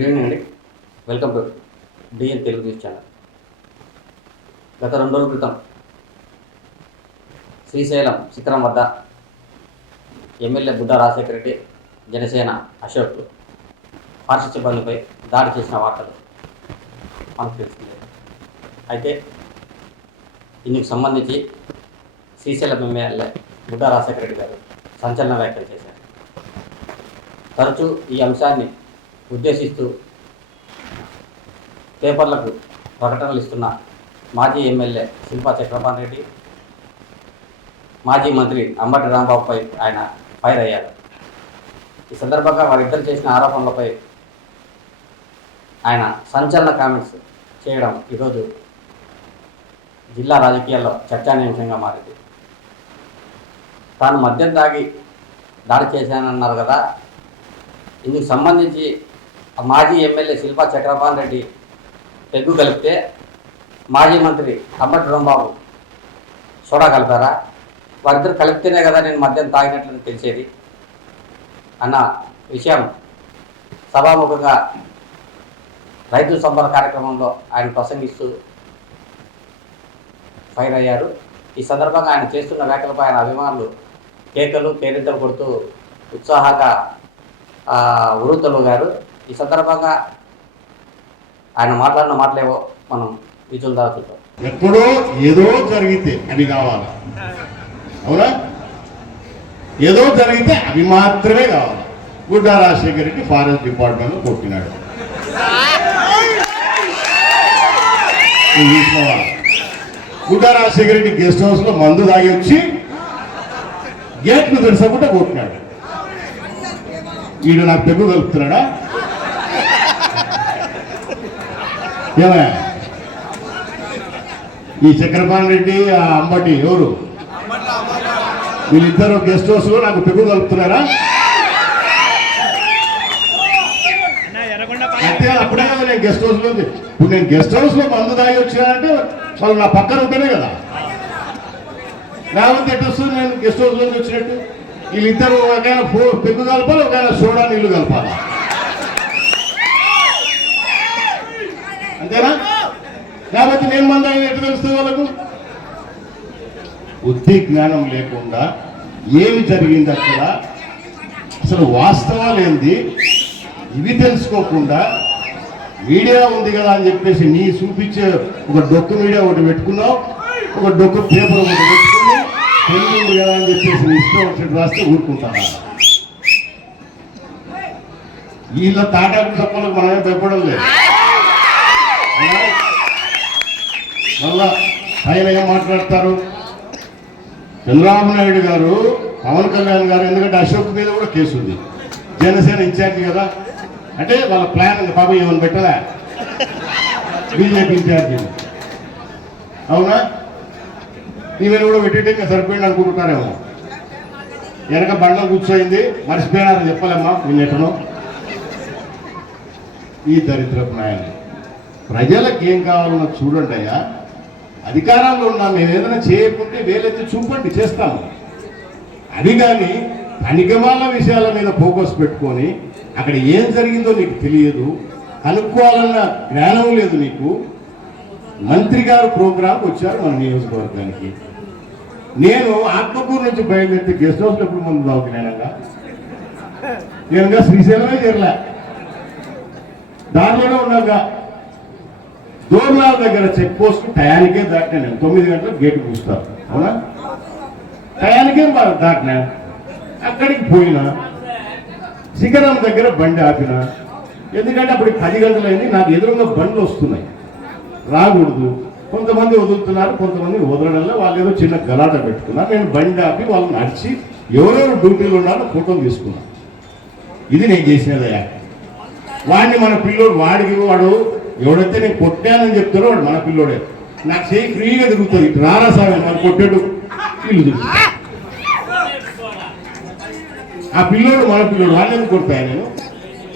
Good evening అండి welcome to DN Telugu news channel గత రెండు రోజుల క్రితం శ్రీశైలం శిఖరం వద్ద ఎమ్మెల్యే బుద్ధ రాజశేఖర రెడ్డి జనసేన అశోక్ ఫారెస్ట్ సిబ్బందిపై దాడి చేసిన వార్తలు మనకు తెలిసిందే అయితే ఇందుకు సంబంధించి శ్రీశైలం ఎమ్మెల్యే బుద్ధ రాజశేఖర రెడ్డి గారు సంచలన వ్యాఖ్యలు చేశారు. తరచూ ఈ అంశాన్ని ఉద్దేశిస్తూ పేపర్లకు ప్రకటనలు ఇస్తున్న మాజీ ఎమ్మెల్యే శిల్పా చక్రపాణి రెడ్డి మాజీ మంత్రి అంబటి రాంబాబుపై ఆయన ఫైర్ అయ్యారు. ఈ సందర్భంగా వారిద్దరు చేసిన ఆరోపణలపై ఆయన సంచలన కామెంట్స్ చేయడం ఈరోజు జిల్లా రాజకీయాల్లో చర్చానీయాంశంగా మారింది. తాను మద్యం తాగి దాడి చేశానన్నారు కదా ఇందుకు సంబంధించి మాజీ ఎమ్మెల్యే శిల్పా చక్రపాణి రెడ్డి పెగ్గు కలిపితే మాజీ మంత్రి కమ్మటి రాంబాబు సోడా కలిపారా? వారిద్దరు కలిపితేనే కదా నేను మద్యం తాగినట్లు తెలిసేది. అన్న విషయం సభాముఖంగా రైతు సంబర కార్యక్రమంలో ఆయన ప్రసంగిస్తూ ఫైర్ అయ్యారు. ఈ సందర్భంగా ఆయన చేస్తున్న వ్యాఖ్యలపై ఆయన అభిమానులు కేకలు కేరింతలు కొడుతూ ఉత్సాహంగా ఉరుతలు గారు ఈ సందర్భంగా ఆయన మాట్లాడిన మాటలేవో మనం విజువల్ ద్వారా చూద్దాం. ఏదో జరిగితే అని కావాలి. అవునా? ఏదో జరిగితే అవి మాత్రమే కావాలి. గుడ్డా రాజశేఖర్ రెడ్డి ఫారెస్ట్ డిపార్ట్మెంట్ కొట్టినాడు. నువ్వు గుడ్డా రాజశేఖర్ రెడ్డి గెస్ట్ హౌస్లో మందు తాగి వచ్చి గేట్లు తెరసకుండా కొట్టినాడు. వీడు నాకు పెగ్గు కలుపుతున్నాడా? ఏమయ్యా ఈ చక్రపాణి రెడ్డి ఆ అంబటి ఎవరు? వీళ్ళిద్దరు గెస్ట్ హౌస్లో నాకు పెగ్గు కలుపుతున్నారా? అయితే అప్పుడే కదా నేను గెస్ట్ హౌస్లో ఇప్పుడు నేను గెస్ట్ హౌస్లో మందు తాగి వచ్చానంటే వాళ్ళు నా పక్కన ఉంటేనే కదా. లేకపోతే ఎట్టు వస్తుంది నేను గెస్ట్ హౌస్లోకి వచ్చినట్టు? వీళ్ళిద్దరు ఒకైనా ఫో పెగ్గు కలపాలి ఒకైనా సోడా నీళ్ళు కలపాలి? కాబట్టి నేను మంది ఆయన ఎట్టు తెలుస్తుంది వాళ్ళకు? బుద్ధి జ్ఞానం లేకుండా ఏమి జరిగింది అక్కడ? అసలు వాస్తవాలు ఏంది? ఇవి తెలుసుకోకుండా మీడియా ఉంది కదా అని చెప్పేసి నీ చూపించే ఒక డొక్కు మీడియా ఒకటి పెట్టుకున్నావు. ఒక డొక్కు పేపర్ ఒకటి పెట్టుకుని పెళ్ళి ఉంది కదా అని చెప్పేసి నీ ఇష్టం ఒకటి రాస్తే ఊరుకుంటారా వీళ్ళ తాటాకు తప్పలకు మనమే భయపడలేదు. మళ్ళా ఆయన ఏం మాట్లాడతారు? చంద్రబాబు నాయుడు గారు పవన్ కళ్యాణ్ గారు ఎందుకంటే అశోక్ మీద కూడా కేసు ఉంది. జనసేన ఇన్ఛార్జి కదా? అంటే వాళ్ళ ప్లాన్ పాపం ఏమని పెట్టలే? BJP incharge. అవునా? ఈమెను కూడా పెట్టేటే ఇంకా సరిపోయింది అనుకుంటున్నారేమో. వెనక బండలు కూర్చోయింది. మర్చిపోయినారని చెప్పలేమ్మా నిన్నెటను ఈ దరిద్రపు నాయన. ప్రజలకు ఏం కావాలన్నా చూడండి అయ్యా. అధికారంలో ఉన్నాం మేము ఏదైనా చేయకుంటే వేలెత్తి చూపండి చేస్తాము అది కానీ అనిగమాల విషయాల మీద ఫోకస్ పెట్టుకొని అక్కడ ఏం జరిగిందో నీకు తెలియదు కనుక్కోవాలన్న జ్ఞానం లేదు నీకు. మంత్రి గారు ప్రోగ్రాంకి వచ్చారు మన నియోజకవర్గానికి. నేను ఆత్మకూరు నుంచి బయలుదేరితే గెస్ట్ హౌస్లో ఎప్పుడు ముందు తాగుతున్నానంగా నేనుగా శ్రీశైలమే చేరలే. దానిలోనే ఉన్నాగా. దోర్లాల దగ్గర చెక్ పోస్ట్ టయానికే దాటినా నేను. తొమ్మిది గంటలకు గేట్ పూస్తారు అవునా? టయానికే దాటినా? అక్కడికి పోయినా? శిఖరం దగ్గర బండి ఆపిన? ఎందుకంటే అప్పుడు పది గంటలైంది నాకు ఎదురుగా బండ్లు వస్తున్నాయి. రాకూడదు. కొంతమంది వదులుతున్నారు కొంతమంది వదలడంలో. వాళ్ళు ఏదో చిన్న గలాట పెట్టుకున్నారు. నేను బండి ఆపి వాళ్ళని నడిచి ఎవరెవరు డ్యూటీలు ఉన్నారో ఫోటోలు తీసుకున్నాను ఇది నేను చేసినదయ్యా. వాడిని మన పిల్లోడు వాడికి వాడు ఎవడైతే నేను కొట్టానని చెప్తారో వాడు మన పిల్లోడే. నాకు చేయి ఫ్రీగా తిరుగుతుంది ఇటు రారా సార్ మరి కొట్టాడు. ఇల్లు ఆ పిల్లోడు మన పిల్లోడు వాళ్ళని కొడతాయి నేను?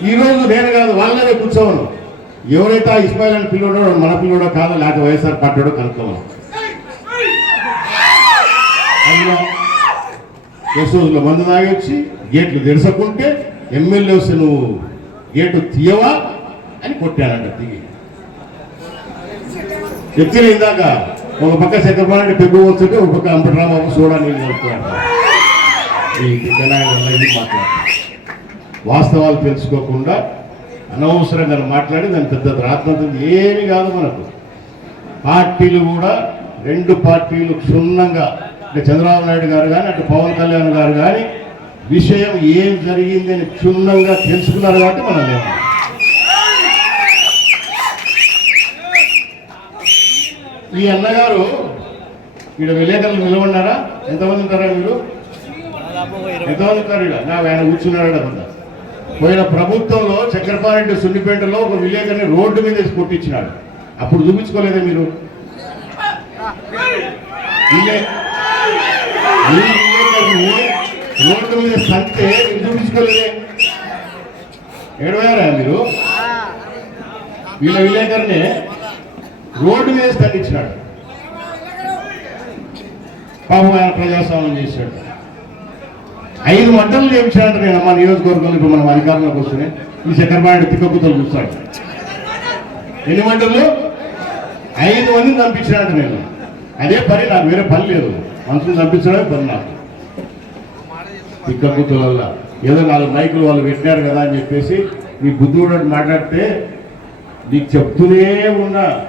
ఈ రోజు నేను కాదు వాళ్ళనే కూర్చోవను ఎవరైతే ఆ ఇస్మాయిల్ అని పిల్లోడో మన పిల్లోడో కాదో లేకపోతే వైఎస్ఆర్ పట్టాడో కనుక్కోవాలి అందులో గెస్ట్ హౌస్లో మందు తాగొచ్చి గేట్లు తెరసకుంటే ఎమ్మెల్యే వస్తే నువ్వు గేటు తీయవా అని కొట్టానంట దిగి ఎక్కిన ఇందాక ఒక పక్క చక్రపాణి పెగ్గు వస్తుంటే ఒక పక్క అంబటరామాబు సోడా నీళ్ళు కలుపుతున్నాడు ఈ ఇది మాట్లాడతారు. వాస్తవాలు తెలుసుకోకుండా అనవసరంగా మాట్లాడి దాని పెద్ద రాత్మంతం ఏమి కాదు మనకు. పార్టీలు కూడా రెండు పార్టీలు క్షుణ్ణంగా అంటే చంద్రబాబు నాయుడు గారు కానీ అటు పవన్ కళ్యాణ్ గారు కానీ విషయం ఏం జరిగింది అని క్షుణ్ణంగా తెలుసుకున్నారు కాబట్టి మనం లేము. ఈ అన్నగారు ఇక్కడ విలేకరులు నిలబడినారా ఎంతమంది ఉంటారా మీరు ఎంతమంది ఉంటారు ఇక్కడ నా ఆయన కూర్చున్నాడు పోయిన ప్రభుత్వంలో చక్రపారెడ్డి సున్నిపేటలో ఒక విలేకరిని రోడ్డు మీద వేసి కొట్టించినాడు. అప్పుడు చూపించుకోలేదా మీరు? రోడ్డు మీద సంతే మీరు ఎక్కడ పోయారా మీరు? వీళ్ళ విలేకరిని రోడ్డు మీద తగ్గించినాడు పాపం ఆయన ప్రజాస్వామ్యం చేశాడు. ఐదు మంటలు చేయించాడు నేను మా నియోజకవర్గంలో ఇప్పుడు మనం అధికారంలోకి వస్తున్నాయి. ఈ చక్రపాణి తిక్కకుతలు చూస్తాడు. ఎన్ని మంటలు? ఐదు మందిని పంపించినాడు నేను. అదే పని నాకు వేరే పని లేదు. మనుషులు చంపించడమే పని నాకు. తిక్కకుతల వల్ల ఏదో నాలుగు మైకులు వాళ్ళు పెట్టినారు కదా అని చెప్పేసి నీ కూడా మాట్లాడితే నీకు చెప్తూనే ఉన్నా.